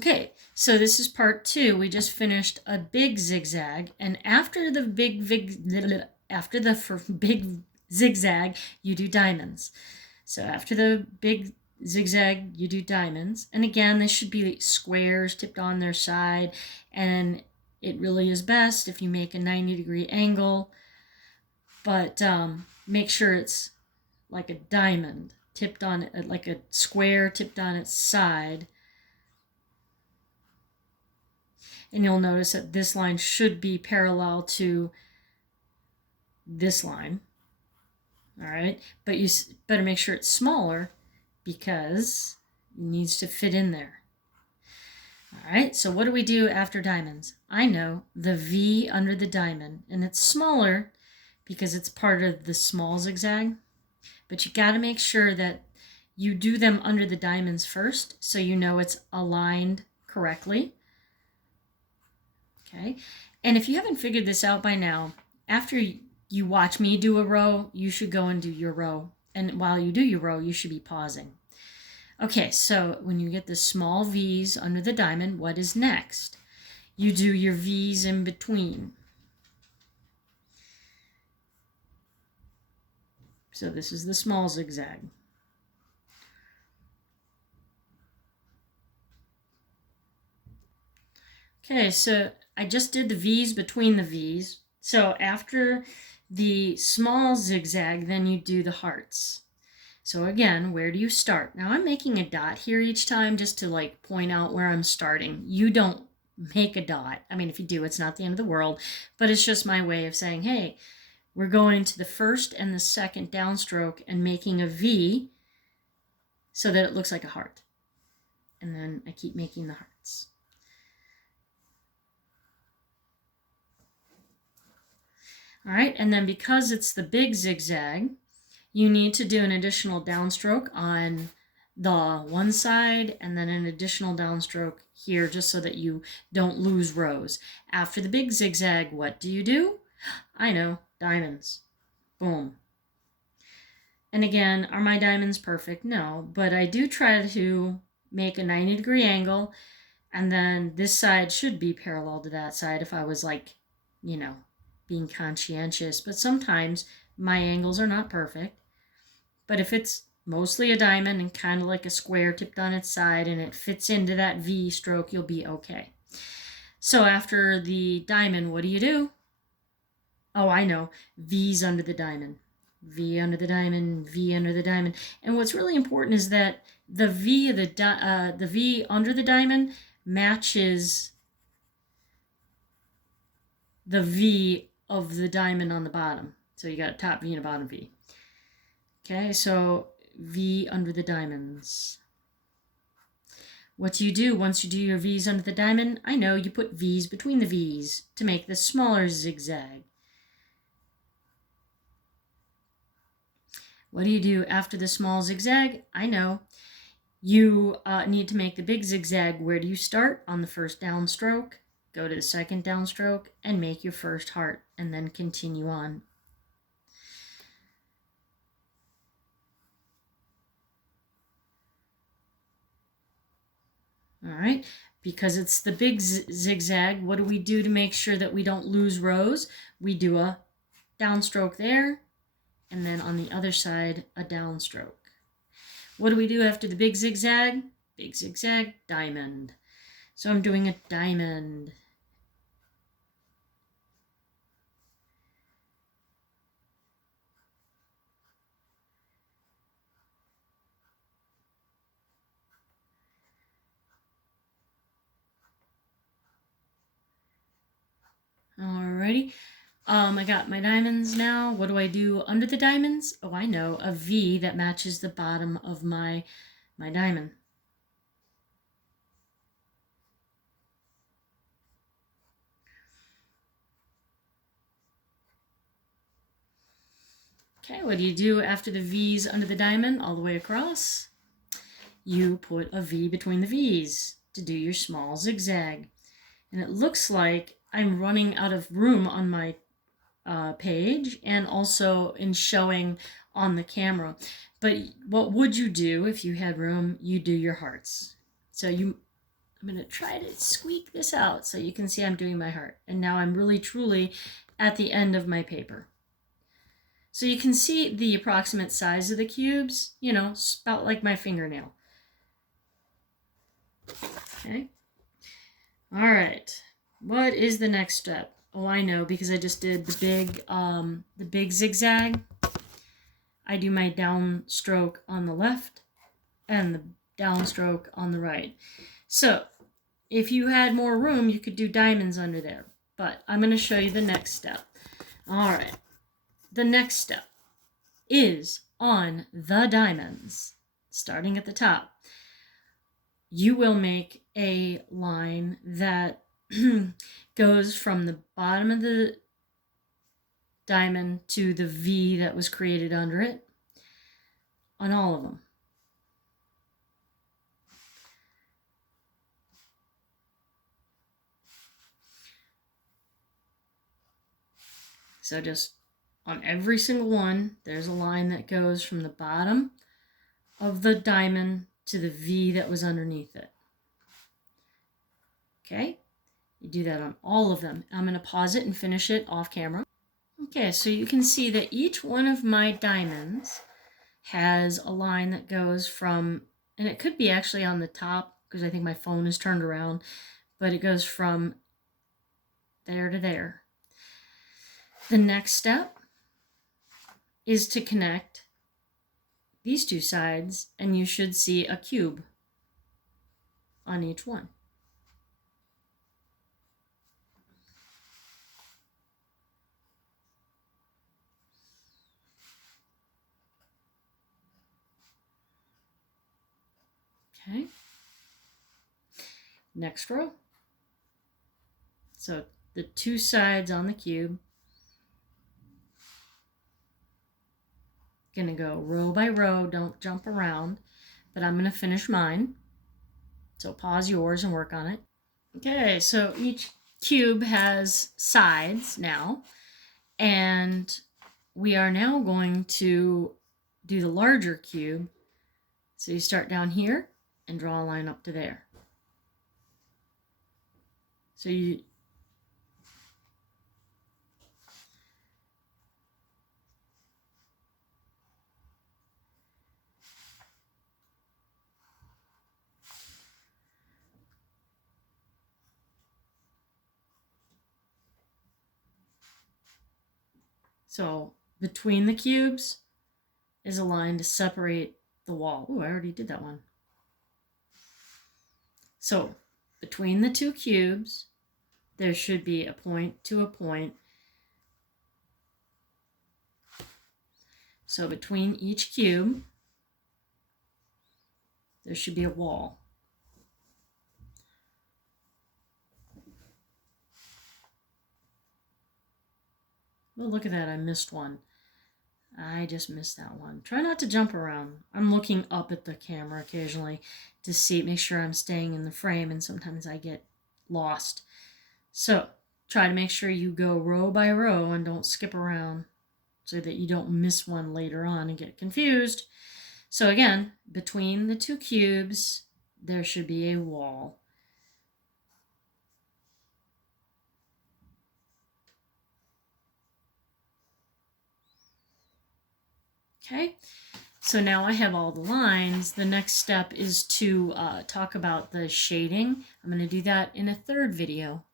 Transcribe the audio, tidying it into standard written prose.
Okay, so this is part 2. We just finished a big zigzag, and after the big zigzag, you do diamonds. So after the big zigzag, you do diamonds. And again, this should be squares tipped on their side, and it really is best if you make a 90-degree angle, but make sure it's like a diamond tipped on it, like a square tipped on its side. And you'll notice that this line should be parallel to this line. All right, but you better make sure it's smaller because it needs to fit in there. All right, so what do we do after diamonds? I know the V under the diamond, and it's smaller because it's part of the small zigzag, but you got to make sure that you do them under the diamonds first so you know it's aligned correctly. Okay, and if you haven't figured this out by now, after you watch me do a row, you should go and do your row. And while you do your row, you should be pausing. Okay, so when you get the small V's under the diamond, what is next? You do your V's in between. So this is the small zigzag. Okay, so I just did the V's between the V's. So after the small zigzag, then you do the hearts. So again, where do you start? Now I'm making a dot here each time just to like point out where I'm starting. You don't make a dot. I mean, if you do, it's not the end of the world, but it's just my way of saying, hey, we're going to the first and the second downstroke and making a V so that it looks like a heart. And then I keep making the hearts. All right, and then because it's the big zigzag, you need to do an additional downstroke on the one side and then an additional downstroke here just so that you don't lose rows. After the big zigzag, what do? I know, diamonds. Boom. And again, are my diamonds perfect? No, but I do try to make a 90-degree angle, and then this side should be parallel to that side if I was like, you know, being conscientious. But sometimes my angles are not perfect. But if it's mostly a diamond and kind of like a square tipped on its side and it fits into that V stroke, you'll be okay. So after the diamond, what do? Oh, I know, V's under the diamond. V under the diamond, V under the diamond. And what's really important is that the V under the diamond matches the V of the diamond on the bottom. So you got a top V and a bottom V. Okay, so V under the diamonds. What do you do once you do your V's under the diamond? I know, you put V's between the V's to make the smaller zigzag. What do you do after the small zigzag? I know, you need to make the big zigzag. Where do you start? On the first downstroke, go to the second downstroke, and make your first heart, and then continue on. All right, because it's the big zigzag, what do we do to make sure that we don't lose rows? We do a downstroke there, and then on the other side, a downstroke. What do we do after the big zigzag? Big zigzag, diamond. So I'm doing a diamond. Alrighty. I got my diamonds now. What do I do under the diamonds? Oh, I know, a V that matches the bottom of my diamond. Okay, what do you do after the V's under the diamond all the way across? You put a V between the V's to do your small zigzag. And it looks like I'm running out of room on my page and also in showing on the camera. But what would you do if you had room? You do your hearts. So you I'm going to try to squeak this out so you can see I'm doing my heart. And now I'm really truly at the end of my paper. So you can see the approximate size of the cubes, you know, about like my fingernail. Okay. All right. What is the next step? Oh, I know, because I just did the big zigzag. I do my downstroke on the left and the downstroke on the right. So if you had more room, you could do diamonds under there. But I'm going to show you the next step. All right. The next step is on the diamonds, starting at the top. You will make a line that goes from the bottom of the diamond to the V that was created under it on all of them. So just on every single one, there's a line that goes from the bottom of the diamond to the V that was underneath it. Okay, you do that on all of them. I'm going to pause it and finish it off camera. Okay, so you can see that each one of my diamonds has a line that goes from, and it could be actually on the top because I think my phone is turned around, but it goes from there to there. The next step is to connect these two sides, and you should see a cube on each one. Okay. Next row. So the two sides on the cube. Gonna go row by row, don't jump around, but I'm gonna finish mine. So pause yours and work on it. Okay, so each cube has sides now, and we are now going to do the larger cube. So you start down here and draw a line up to there. So So between the cubes is a line to separate the wall. Oh, I already did that one. So between the two cubes, there should be a point to a point. So between each cube, there should be a wall. Oh, look at that, I missed one. I just missed that one. Try not to jump around. I'm looking up at the camera occasionally to see, make sure I'm staying in the frame, and sometimes I get lost. So try to make sure you go row by row and don't skip around so that you don't miss one later on and get confused. So again, between the two cubes, there should be a wall. Okay, so now I have all the lines. The next step is to talk about the shading. I'm going to do that in a third video.